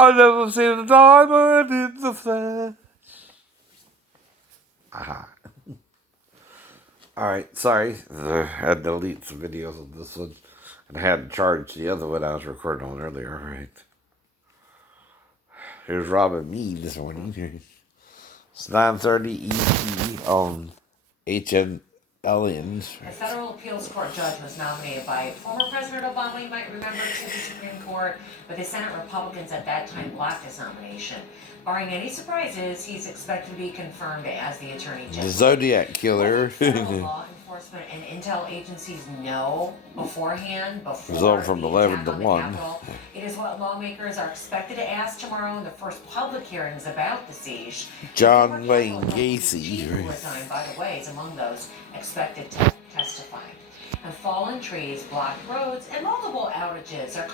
I never seen a diamond in the flesh. Aha. Alright, sorry. I had to delete some videos of this one. And I had to charge the other one I was recording on earlier. Alright. Here's Robin Mead this morning. It's 9:30 ET on HNLN. A federal appeals court judge was nominated by former President Obama, you might remember, to the Supreme Court, but the Senate Republicans at that time blocked his nomination. Barring any surprises, he's expected to be confirmed as the Attorney General. The Zodiac Killer. Federal law enforcement and intel agencies know beforehand, before Result from the 11 attack to on the 1. Capitol. It is what lawmakers are expected to ask tomorrow in the first public hearings about the siege. John Wayne Gacy. Who resigned, by the way, is among those expected to testify. And fallen trees, blocked roads, and multiple outages are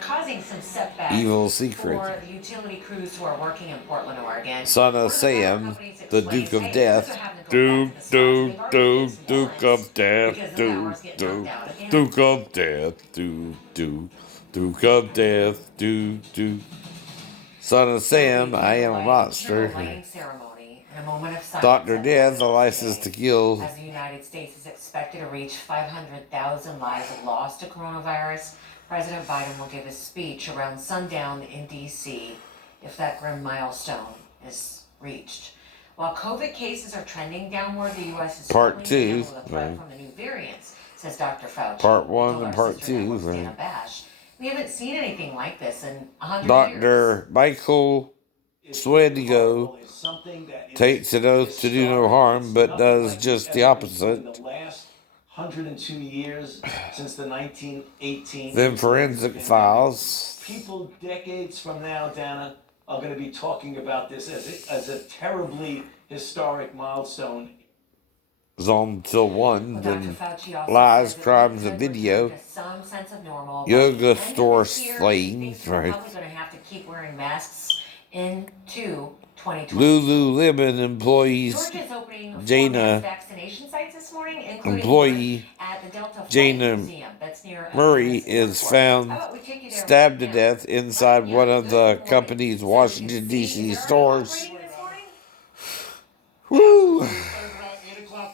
causing some setbacks Evil secret. for the utility crews who are working in Portland, Oregon. Son of Sam, the Duke of Death. Duke of Death, Duke of Death, Duke of Death, Son of Sam, I am a monster. Dr. Death, a license to kill. As the United States is expected to reach 500,000 lives lost to coronavirus, President Biden will give a speech around sundown in D.C. if that grim milestone is reached. While COVID cases are trending downward, the U.S. is Part 2, the threat from the new variants, says Dr. Fauci. Part 1 and Part 2, We haven't seen anything like this in 100 years. Dr. Michael Swedigo takes an oath to do no harm, but does just the opposite. 102 years since the 1918. Then Forensic Files. People decades from now, Dana, are going to be talking about this as a terribly historic milestone. Zone till 1, then Lies, Crimes, and Video. Yoga store slaying. Right. Probably going to have to keep wearing masks into 2020. Lululemon employees Jana Murray is found stabbed to death inside one of the company's Washington, D.C. stores. Woo!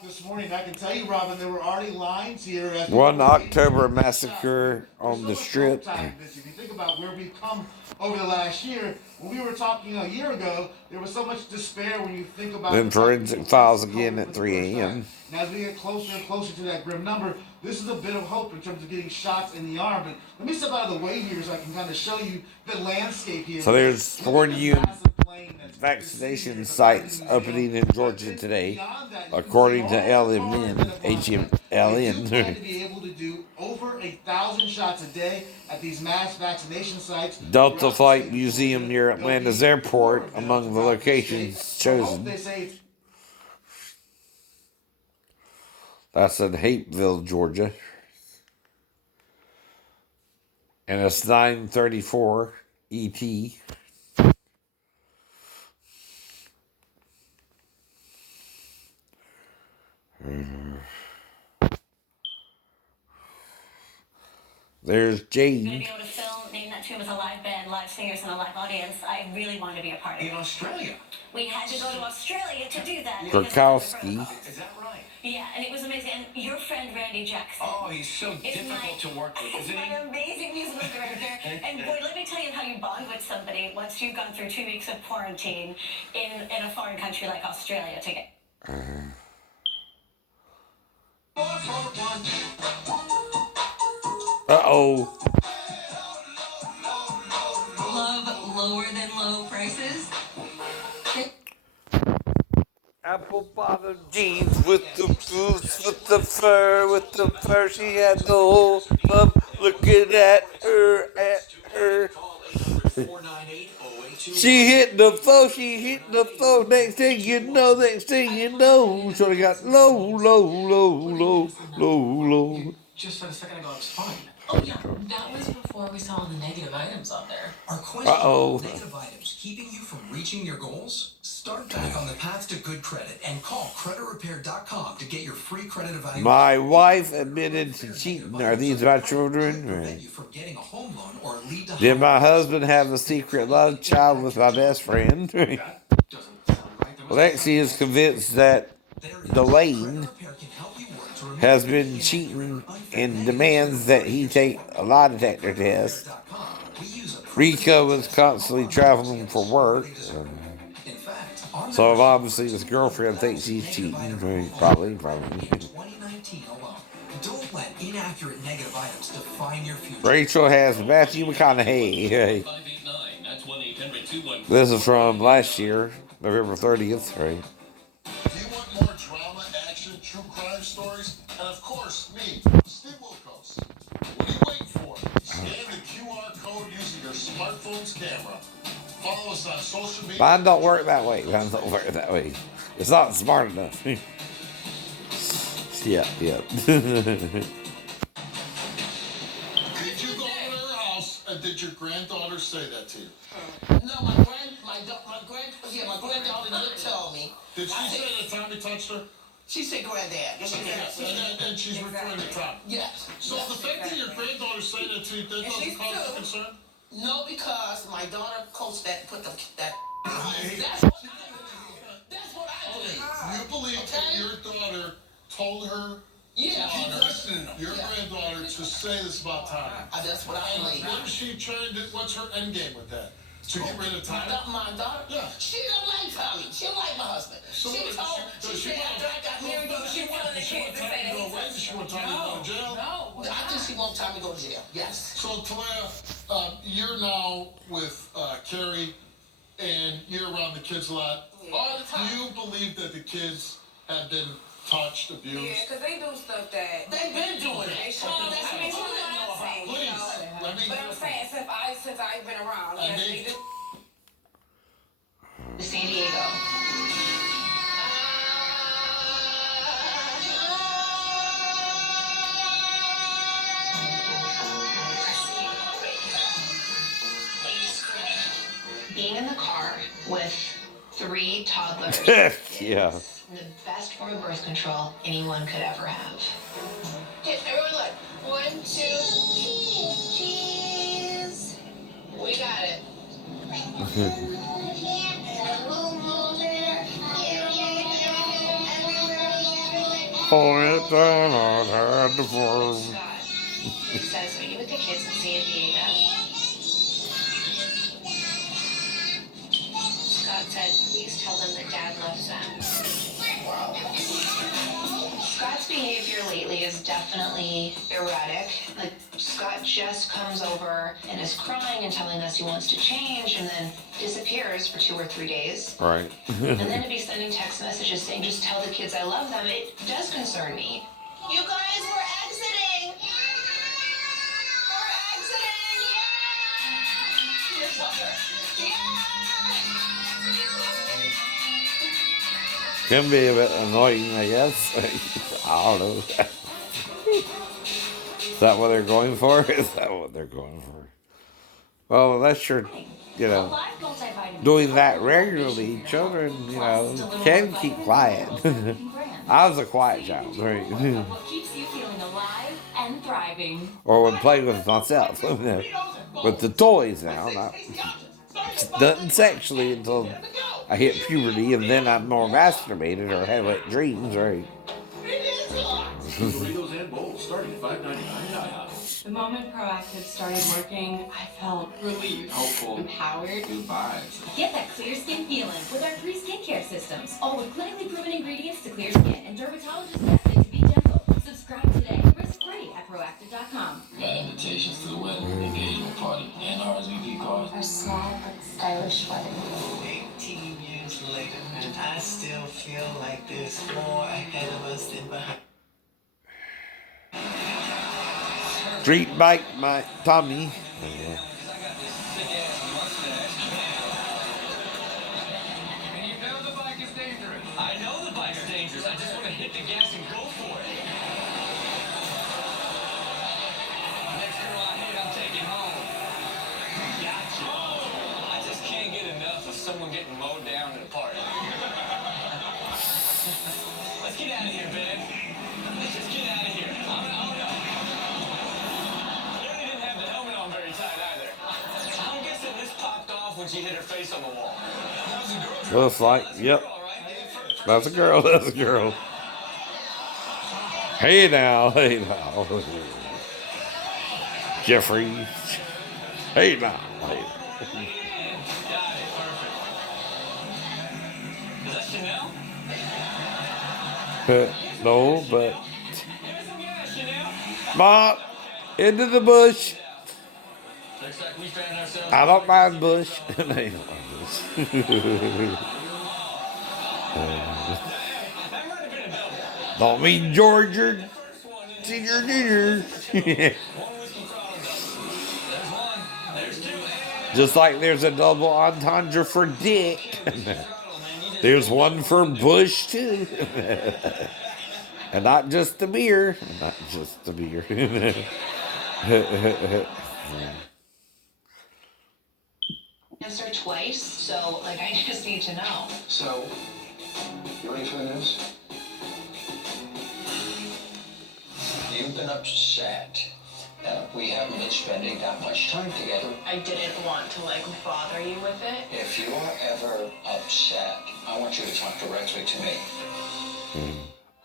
This morning, I can tell you, Robin, there were already lines here. 1 October massacre on the Strip. If you think about where we've come over the last year, when we were talking a year ago, there was so much despair when you think about. Then Forensic Files again at 3 a.m. And as we get closer and closer to that grim number, this is a bit of hope in terms of getting shots in the arm. But let me step out of the way here so I can kind of show you the landscape here. So there's 40 vaccination sites opening in Georgia today, according to HMLN. To be able to do over 1,000 shots a day at these mass vaccination sites. Delta Flight Museum near Atlanta's airport among the locations chosen. That's in Hapeville, Georgia. And it's 9:34 ET. There's Jane. Maybe able to film, name that tune as a live band, live singers, and a live audience. I really wanted to be a part of it. In Australia? We had to go to Australia to do that. Krakowski. Is that right? Yeah, and it was amazing. And your friend Randy Jackson. Oh, he's so difficult to work with, isn't he? He's my amazing musical director. And boy, let me tell you how you bond with somebody once you've gone through 2 weeks of quarantine in a foreign country like Australia together. Uh-oh. Love lower than low prices. Apple bottom jeans with the boots, with the fur, she had the whole club looking at her. She hit the floor, next thing you know, so I got low. Just for a second ago, I was fine. Oh yeah, that was before we saw all the negative items on there. Our question Uh-oh. negative items keeping you from reaching your goals? Start back on the path to good credit and call creditrepair.com to get your free credit evaluation. My wife admitted to cheating. Are these my children? Prevent you from getting a home loan or lead to Did my husband have a secret love child with my best friend? Doesn't sound right. There must be Lexi is convinced that There it is. Delane Credit Repair can help you work to remove has the been feelings cheating of and demands that he take a lie detector test. We use a Rico was constantly traveling for work, In fact, our so membership obviously his girlfriend thinks he's cheating. Probably. in 2019 alone. Don't let inaccurate negative items define your future. Rachel has Matthew McConaughey. 589. That's 1-800-214. This is from last year, November 30th, right? Do you want more drama, action, true crime stories? And of course, me, Steve Wilkos. What are you waiting for? Scan the QR code using your smartphone's camera. Follow us on social media. Mine don't work that way. Mine don't work that way. It's not smart enough. Yeah. Did you go to her house and did your granddaughter say that to you? No, my granddaughter did tell me. Did she say that Tommy touched her? She said granddad. Yes, she did. And she's referring to Tommy. Yes. So the fact that your granddaughter said that to you, that doesn't cause you concern? No, because my daughter coached that, put that. That's what I believe. You believe that your daughter told her Yeah, your granddaughter to say this about Tommy? that's what I believe. What is she trying to, what's her end game with that? To get rid of Tommy? My daughter? Yeah. She don't like Tommy. She don't like my husband. So she what- told, so she she said want- after I got married, she wanted the kids to say that he Does she want Tommy to go to jail? I think she wants Tommy to go to jail. Yes. So Talia, you're now with Carrie, and you're around the kids a lot. All the time. Do you believe that the kids have been touched, abused? Yeah, because they do stuff that. They've been doing it. They sure that's what I'm saying. Please, You know? let me But I'm saying since I've been around, And yes, they- they do. San Diego. Being in the car with 3 toddlers Yeah. is the best form of birth control anyone could ever have. Yes, everyone look. 1, 2, cheese. We got it. Point down on her the form. Scott, he says, are you with the kids in San Diego? Scott said, please tell them that Dad loves them. Scott's behavior lately is definitely erratic. Like, Scott just comes over and is crying and telling us he wants to change and then disappears for 2 or 3 days. Right. And then to be sending text messages saying, just tell the kids I love them, it does concern me. You guys, we're exiting. We're exiting. Yeah. Here's Tucker. Can be a bit annoying, I guess. I don't know. Is that what they're going for? Is that what they're going for? Well, unless you're, doing that regularly, children, can keep quiet. I was a quiet child, right? What keeps you feeling alive and thriving. Or when playing with myself. With the toys now. Not nothing sexually until I hit puberty, and then I'm more masturbated or had wet dreams, right? Burritos and bowls starting at $5.99. The moment Proactive started working, I felt Relieved, hopeful, empowered. good vibes. Get that clear skin feeling with our 3 skincare systems, all with clinically proven ingredients to clear skin and dermatologist tested to be gentle. Subscribe today, risk-free at Proactive.com. Got invitations to the wedding, engagement party, and RSVP cards. Our small but stylish wedding. 18 years later, and I still feel like there's more ahead of us than behind. Street bike, my Tommy. You know the bike is dangerous. I know the bike's dangerous. I just want to hit the gas and go for it. Next girl I hit, I'm taking home. Gotcha. I just can't get enough of so someone getting mowed down at a party. Let's get out of here, Ben. Let's just get out of here. Oh no. Jenny didn't have the helmet on very tight either. I'm guessing this popped off when she hit her face on the wall. That was a girl. Looks like, yep. That's a girl, that's a girl. Hey now. Jeffrey. Hey now. Got it, perfect. Is that Chanel? No, but. Give me some gas, Chanel. Bob, into the bush. Looks like we found ourselves. I don't mind bush. They don't mind bush. That might have been a double. Don't mean Georgia. First one in Junior. one whiskey problem. There's one. There's two. And Just like there's a double entendre for dick. throttle, man. You just There's one for Bush too. And not just the beer. Not just the beer. Answer twice, so like I just need to know. So, you ready for the news? You've been upset. We haven't been spending that much time together. I didn't want to like bother you with it. If you are ever upset, I want you to talk directly to me.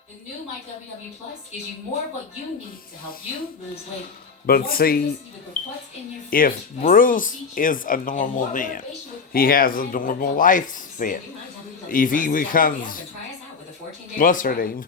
The new MyWW Plus gives you more of what you need to help you lose weight. But More see, simplicity with what's in your if fridge, Bruce recipes, is a and normal more man, motivation with he all has a the normal MyWW lifespan. If he becomes, Try us out with a 14-day what's her trial. name?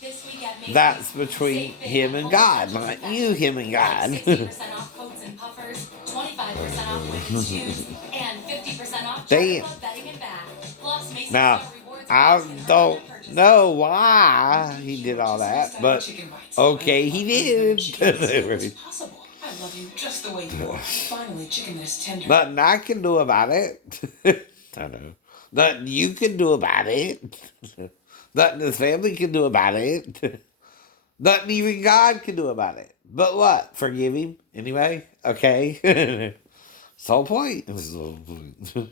This week at Macy's, That's between save big him on and all God, essentials not that you, him and like God. 60% off coats and puffers, 25% off women's shoes, and 50% off Damn. Club bedding and bath. Plus, Macy's Now, Club rewards I and don't purchases. know why he did all that, but okay, he did. It's possible. I love you just the way you are. Finally, chicken that's tender. Nothing I can do about it. I know. Nothing you can do about it. Nothing his family can do about it. Nothing even God can do about it. But what? Forgive him anyway? Okay. It's the whole point. It's the whole point.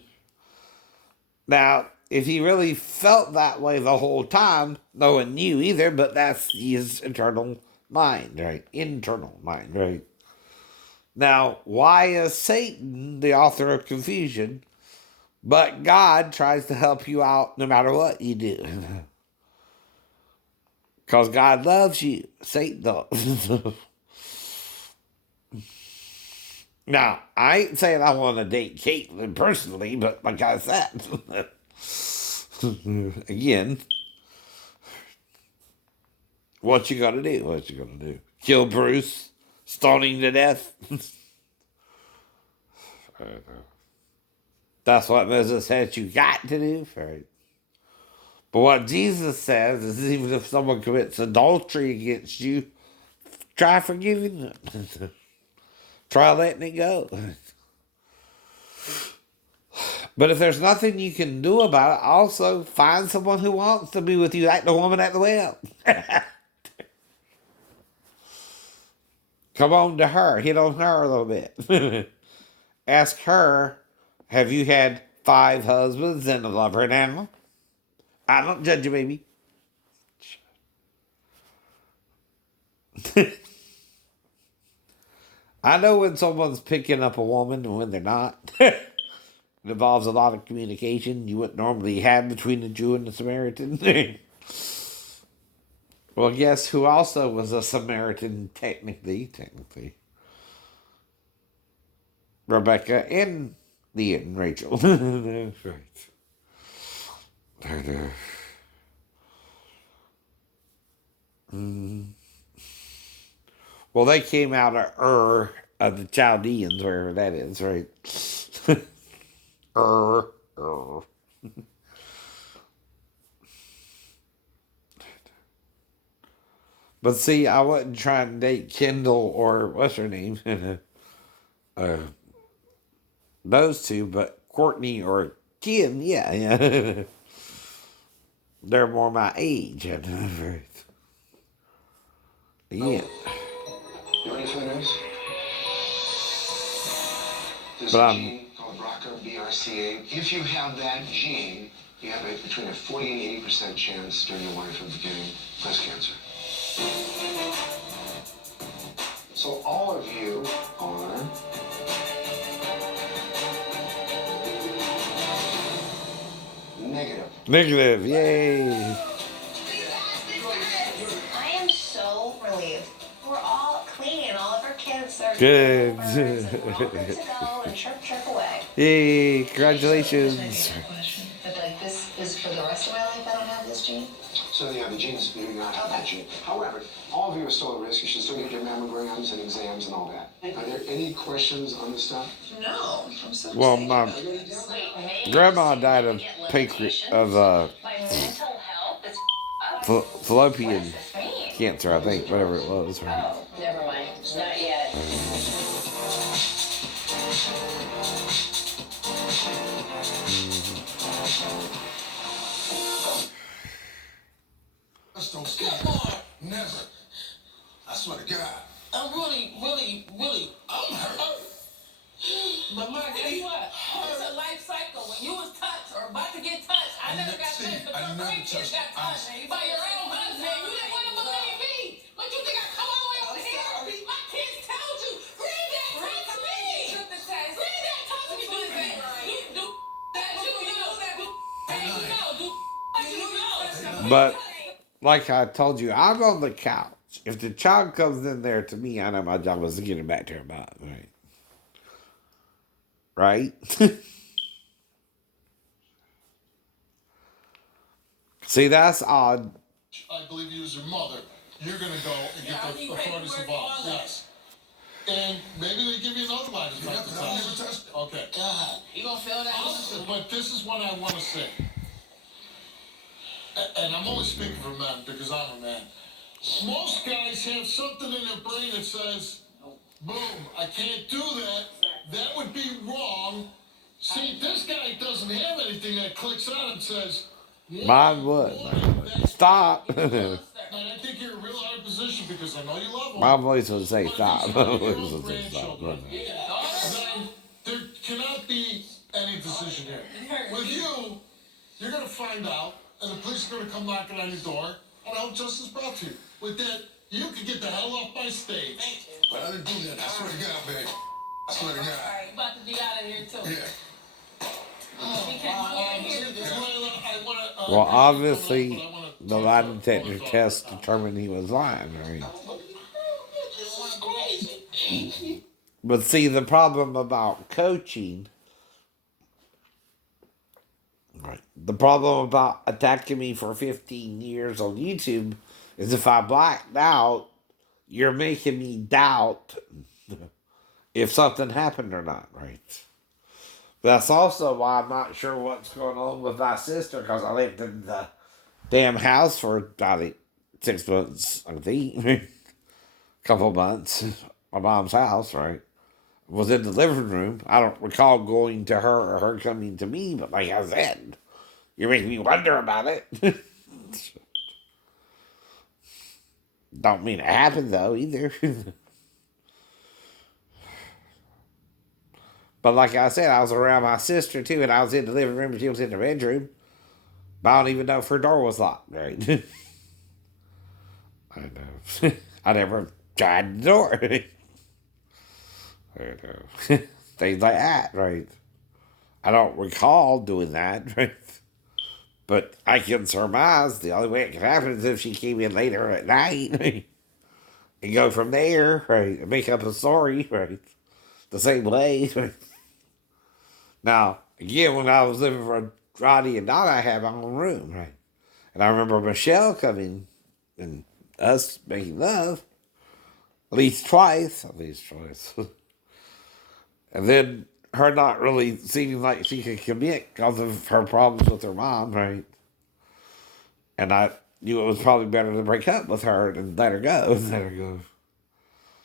Now, if he really felt that way the whole time, no one knew either, but that's his internal mind, right? Internal mind, right? Now, why is Satan the author of confusion, but God tries to help you out no matter what you do? Because God loves you. Satan don't. Now, I ain't saying I want to date Caitlyn personally, but like I said, again, what you gonna do? What you gonna do? Kill Bruce? Stone him to death? That's what Moses said you got to do, right? But what Jesus says is even if someone commits adultery against you, try forgiving them. Try letting it go. But if there's nothing you can do about it, also find someone who wants to be with you, like the woman at the well. Come on to her. Hit on her a little bit. Ask her, have you had 5 husbands and a lover and animal? I don't judge you, baby. I know when someone's picking up a woman and when they're not. It involves a lot of communication you wouldn't normally have between the Jew and the Samaritan. Well, guess who also was a Samaritan, technically? Rebecca and Leah and Rachel. That's right. Well, they came out of of the Chaldeans, wherever that is, right? Ur. But see, I wasn't trying to date Kendall or what's her name? Those two, but Courtney or Kim, yeah. They're more my age. Yeah. You ready for the news? There's But a I'm gene called BRCA BRCA, BRCA. If you have that gene, you have between a 40 and 80% chance during your life of getting breast cancer. So all of you are negative. Negative, yay. I am so relieved. We're all clean. All of our kids are Good. birds, and we're all good to go and chirp away. Yay, congratulations. But like this is for the rest of my life. I don't have this gene. So yeah, the genes do not have that gene. However, all of you are still at risk. You should still get your mammograms and exams and all that. Are there any questions on this stuff? No, I'm so Well, excited. my grandma died of My mental health is fallopian cancer, I think, whatever it was. Right? Oh, never mind. Not yet. Just don't scare Come on. Never. I swear to God. I'm really, I'm hurt. But my Tell you what, it's a life cycle. When you was touched or about to get touched, I never got touched, but your grandkids got touched by your own husband. You didn't want to believe me. But you think I come all the way over here? My kids told you. Granddad touched me. Granddad touched me. You do that. You know that. Hey, you know. But like I told you, I'm on the couch. If the child comes in there to me, I know my job is to get him back to her mom, right? Right? See, that's odd. I believe you as your mother. You're going to go and get the authorities involved. Yes. And maybe they give you another line of touch. Okay. God, you gonna feel that? But this is what I want to say. And I'm only speaking for men because I'm a man. Most guys have something in their brain that says, boom, I can't do that. That would be wrong. See, this guy doesn't have anything that clicks on and says, Mine would. Stop. and I think you're in a real hard position because I know you love them. My voice would say stop. My voice would say stop. Then there cannot be any decision here. With you, you're going to find out, and the police are going to come knocking on your door, and I hope justice brought to you. With that, you can get the hell off my stage. But I didn't do that. I swear to God, babe. I swear to God. Alright, you about to be out of here too. Yeah. We can't hear this. Well, obviously, the lie detector test determined he was lying, right? But see, the problem about coaching, right? The problem about attacking me for 15 years on YouTube is if I blacked out, you're making me doubt if something happened or not, right? That's also why I'm not sure what's going on with my sister, because I lived in the damn house for, I think, 6 months, I think. Couple months. My mom's house, right? Was in the living room. I don't recall going to her or her coming to me, but like I said, you're making me wonder about it. Don't mean it happened, though, either. But like I said, I was around my sister, too, and I was in the living room, and she was in the bedroom. But I don't even know if her door was locked, right? I know. I never tried the door. I know. Things like that, right? I don't recall doing that, right? But I can surmise the only way it could happen is if she came in later at night, right? And go from there, right? And make up a story, right? The same way, right? Now, again, when I was living for Roddy and Donna, I had my own room, right? And I remember Michelle coming and us making love at least twice. And then her not really seeming like she could commit because of her problems with her mom, right? And I knew it was probably better to break up with her and let her go,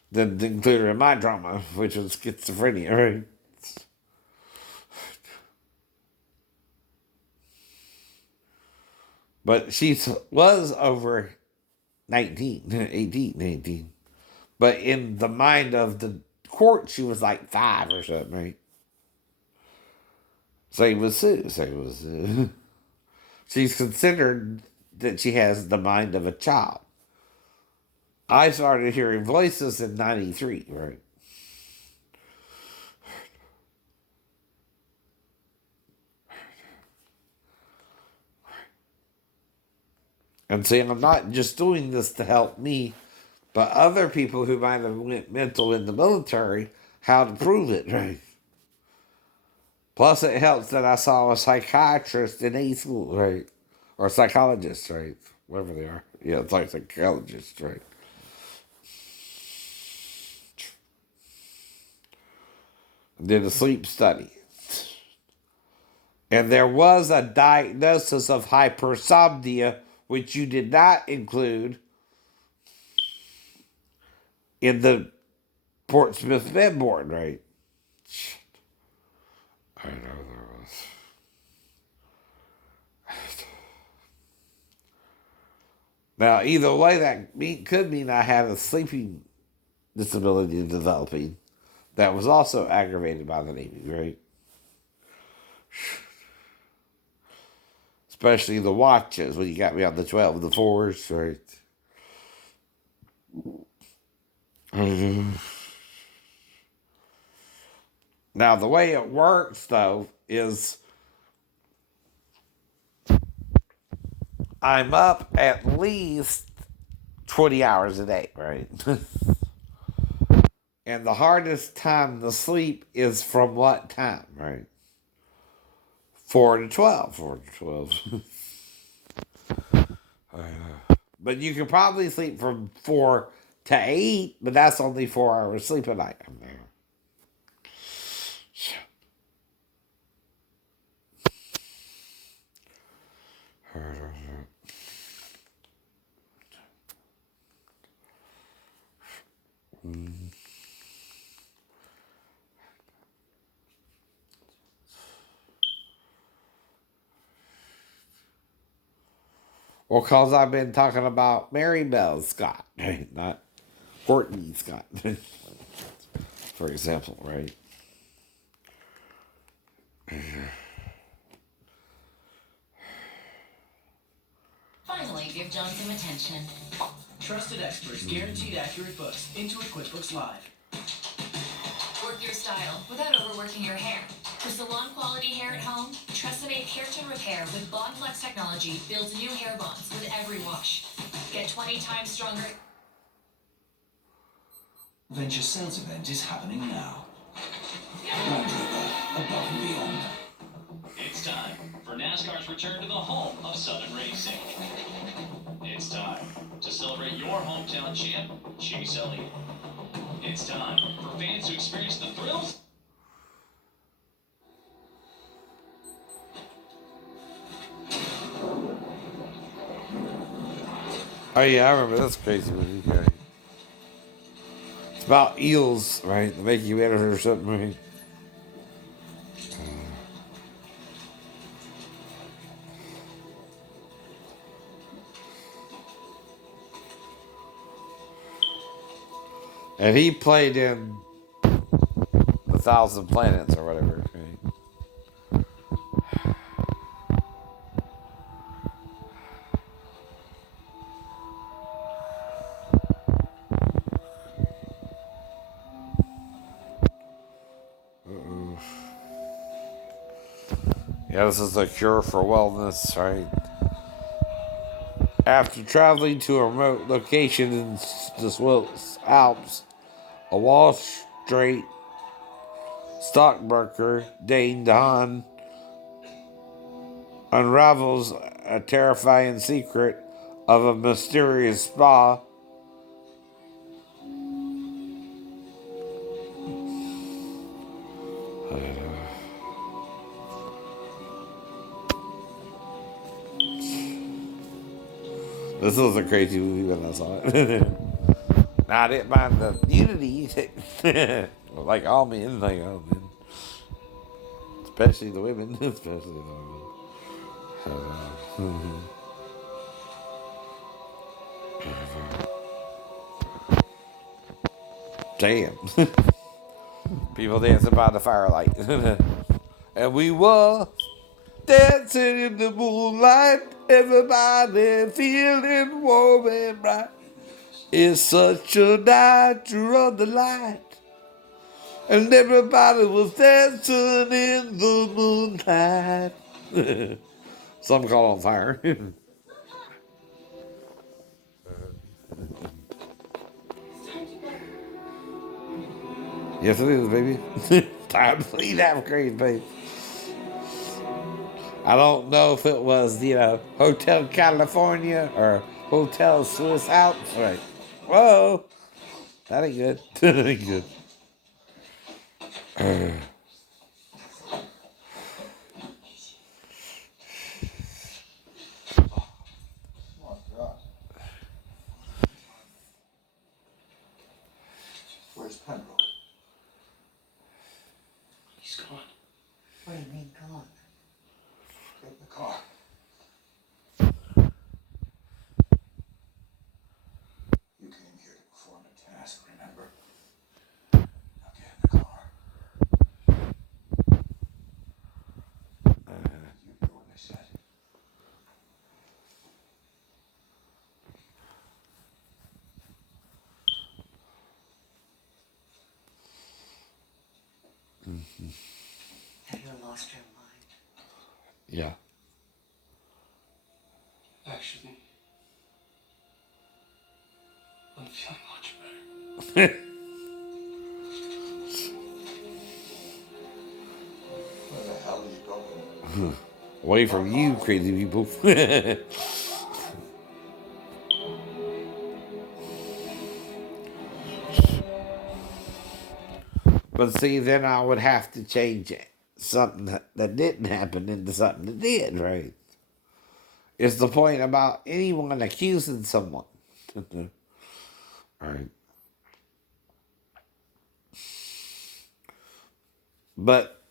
than to include her in my drama, which was schizophrenia, right? But she was over 18. But in the mind of the court, she was like 5 or something, right? Same with Sue. Same with Sue. She's considered that she has the mind of a child. I started hearing voices in 93, right? And see, I'm not just doing this to help me, but other people who might have went mental in the military, how to prove it, right? Plus, it helps that I saw a psychiatrist in A school, right? Or psychologist, right? Whatever they are. Yeah, it's like psychologist, right? Did a sleep study. And there was a diagnosis of hypersomnia, which you did not include in the Portsmouth Med Board, right? Shit. I know there was. Now, either way, that could mean I had a sleeping disability developing that was also aggravated by the Navy, right? Especially the watches when you got me on the 12 and the 4s, right? Now, the way it works, though, is I'm up at least 20 hours a day, right? And the hardest time to sleep is from what time, right? 4 to 12. 4 to 12. But you can probably sleep from 4 to 8, but that's only 4 hours sleep a night. Well, because I've been talking about Mary Bell Scott, right? Not Courtney Scott, for example, right? Finally, give John some attention. Trusted experts, guaranteed accurate books. Intuit QuickBooks Live. Work your style without overworking your hair. For salon quality hair at home, Tresemme Keratin Repair with BondFlex technology builds new hair bonds with every wash. Get 20 times stronger. Venture Sales event is happening now. Land Rover, above and beyond. It's time for NASCAR's return to the home of Southern racing. It's time to celebrate your hometown champ, Chase Elliott. It's time for fans to experience the thrills. Oh yeah, I remember that's crazy movie, right? It's about eels, right? They make you better or something, right? And he played in The Thousand Planets or whatever, right? Yeah, this is a cure for wellness, right? After traveling to a remote location in the Swiss Alps, a Wall Street stockbroker, Dane DeHaan, unravels a terrifying secret of a mysterious spa. This was a crazy movie when I saw it. Now, I didn't mind the nudity. Like all men, especially the women. Especially the women. Damn. People dancing by the firelight. And we were dancing in the moonlight, everybody feeling warm and bright. It's such a natural delight. And everybody was dancing in the moonlight. Some call on fire. Yes, it is, baby. Time to leave that crazy, baby. I don't know if it was, Hotel California or Hotel Swiss Alps. Right. Whoa. That ain't good. That ain't good. Where's Pembroke? He's gone. What do you mean, gone? Get in the car. You came here to perform a task, remember? Now get in the car. You do what I said. Have you lost your mind? Yeah. Actually, I'm feeling much better. Where the hell are you going? Away from you, crazy people. But see, then I would have to change it. Something that didn't happen into something that did, right? It's the point about anyone accusing someone. Right. But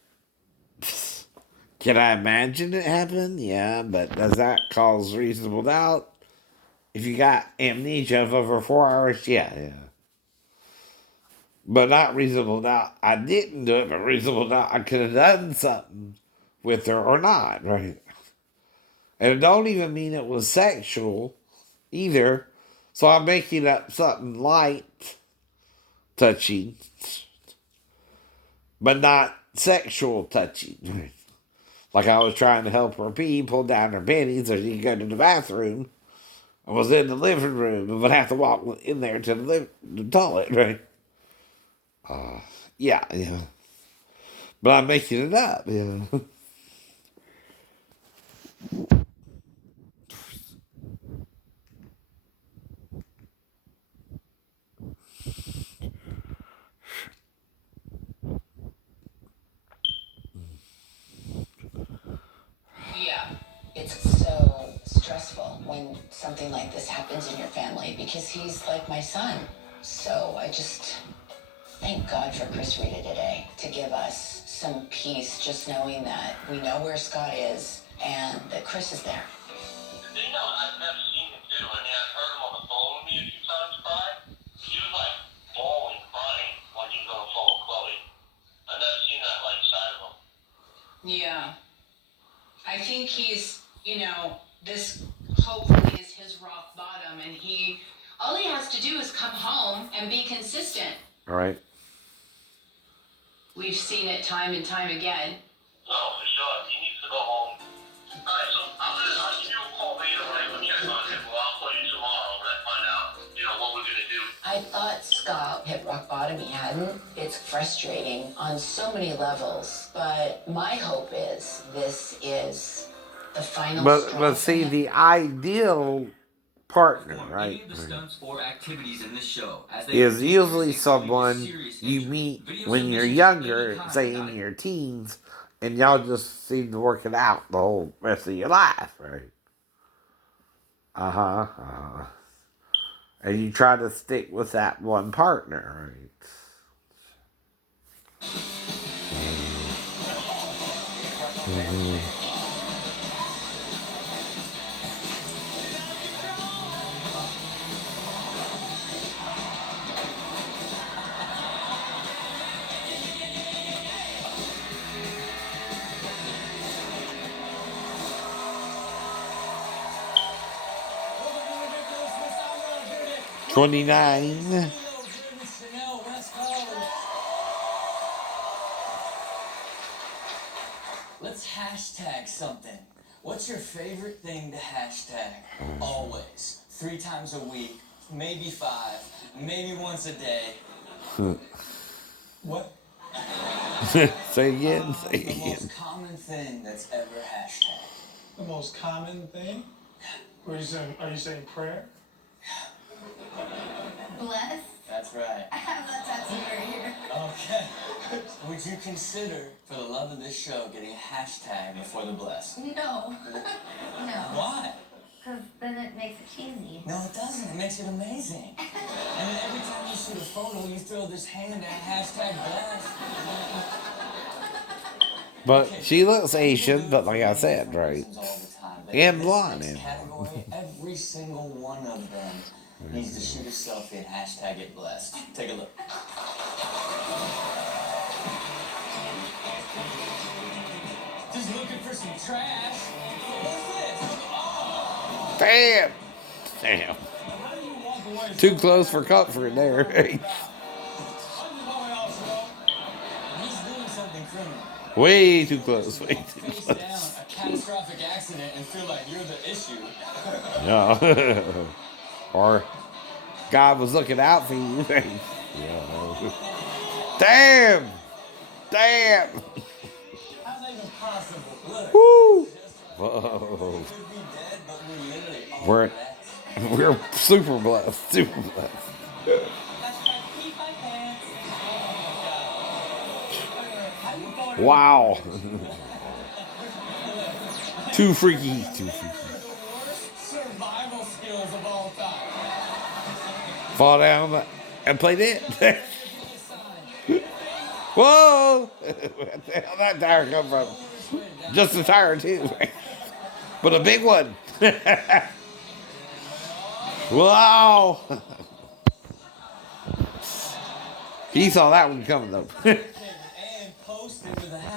can I imagine it happen? Yeah, but does that cause reasonable doubt? If you got amnesia of over 4 hours, yeah. But not reasonable doubt I didn't do it, but reasonable doubt I could have done something with her or not, right? And it don't even mean it was sexual either. So I'm making up something light, touching, but not sexual touching. Like I was trying to help her pee, pull down her panties so she could go to the bathroom. I was in the living room and would have to walk in there to the toilet, right? Yeah. But I'm making it up, Yeah, it's so stressful when something like this happens in your family because he's like my son. So I just thank God for Chris Rita today to give us some peace, just knowing that we know where Scott is and that Chris is there. You know, I've never seen him do. I mean, I've heard him on the phone with me a few times cry. He was like bawling, crying when he was on the phone with Chloe. I've never seen that like side of him. Yeah. I think he's, this hopefully is his rock bottom and all he has to do is come home and be consistent. All right. We've seen it time and time again. No, for sure. He needs to go home. All right, so I'll give you a call later when I go check on him. Well, I'll call you tomorrow when I find out, what we're gonna do. I thought Scott hit rock bottom. He hadn't. It's frustrating on so many levels, but my hope is this is the final straw. But see, the ideal partner, Perform right, any of the stunts or activities in this show, as they is continue usually to someone serious you injury. meet Video when you're submissions younger, anytime say without in your teens, and y'all just seem to work it out the whole rest of your life, right? And you try to stick with that one partner, right? 29. Let's hashtag something. What's your favorite thing to hashtag? Always. 3 times a week, maybe 5, maybe once a day. What? Say again. Say The again. most common thing that's ever hashtag. The most common thing? Are you saying prayer? Bless. That's right. I have that tattoo right here. Okay. Would you consider, for the love of this show, getting a hashtag before the bless? No. No. Why? Because then it makes it cheesy. No, it doesn't. It makes it amazing. And then every time you shoot a photo, you throw this hand at hashtag bless. But she looks Asian, but like I said, right? And blonde. This category, every single one of them needs to shoot a selfie and hashtag it blessed. Take a look. Just looking for some trash. What's this? Oh. Damn. Damn. Too close for comfort there. He's doing something criminal. Way too close. Way too Face close. down a catastrophic accident and feel like you're the issue. No. Or God was looking out for you. Yeah. Damn. Damn. How's that even possible? Look. Woo. Whoa. We could be dead, but we're literally all We're super blessed. Super blessed. Wow. Too freaky. Too freaky. survival skills of all time. Fall down and play dead. Whoa! Where the hell that tire come from? Just a tire too. But a big one. Wow! He saw that one coming though.